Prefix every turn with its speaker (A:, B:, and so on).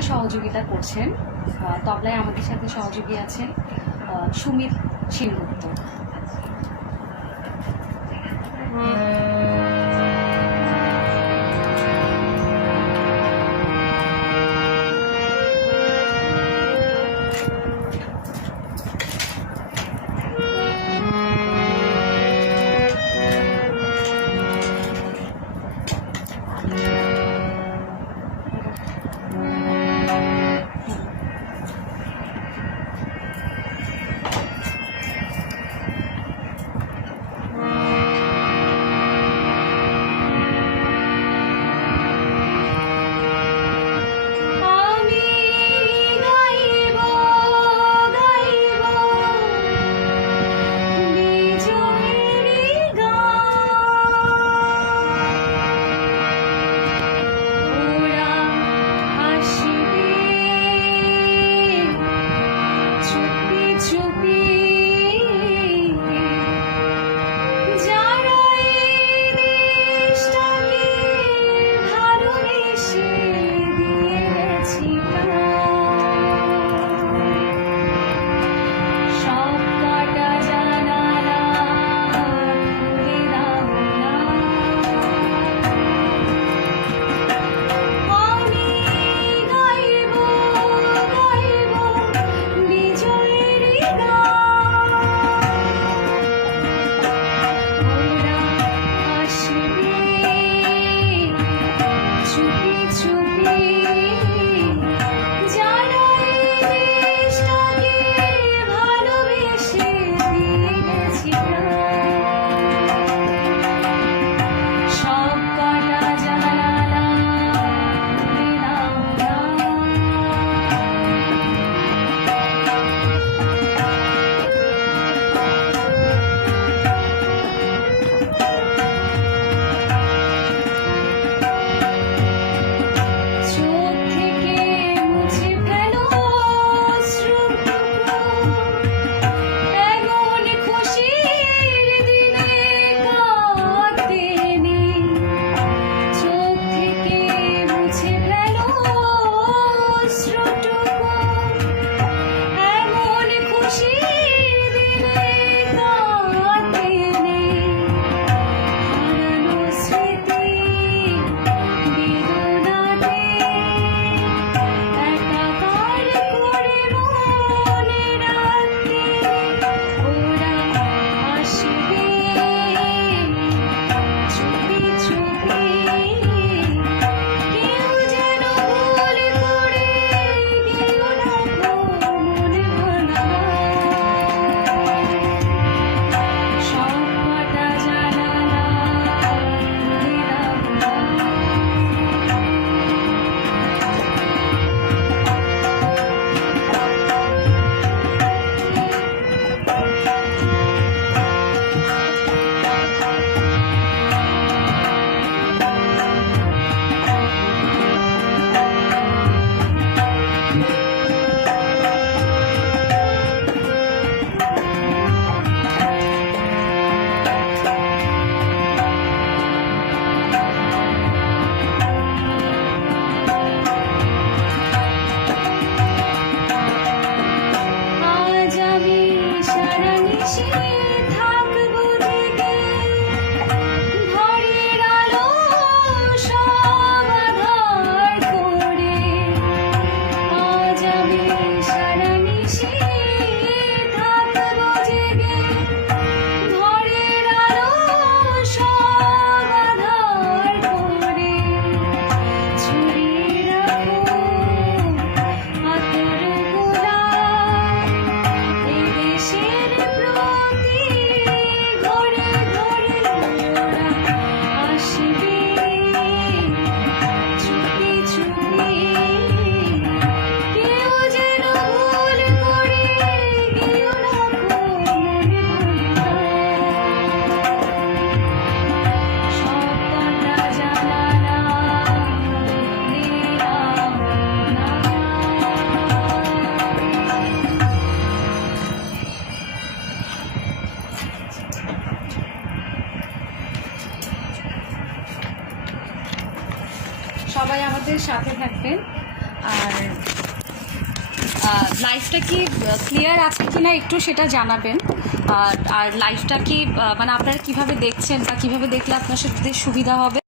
A: তবলায় সহযোগিতা করছেন তবলায় আমাদের সাথে সহযোগী আছেন সুমিত সেনগুপ্ত। সবাই আমাদের সাথে থাকবেন। আর লাইফটা কি ক্লিয়ার আছে কি না একটু সেটা জানাবেন। আর লাইফটা কি মানে আপনারা কীভাবে দেখছেন বা কীভাবে দেখলে আপনার সাথে সুবিধা হবে?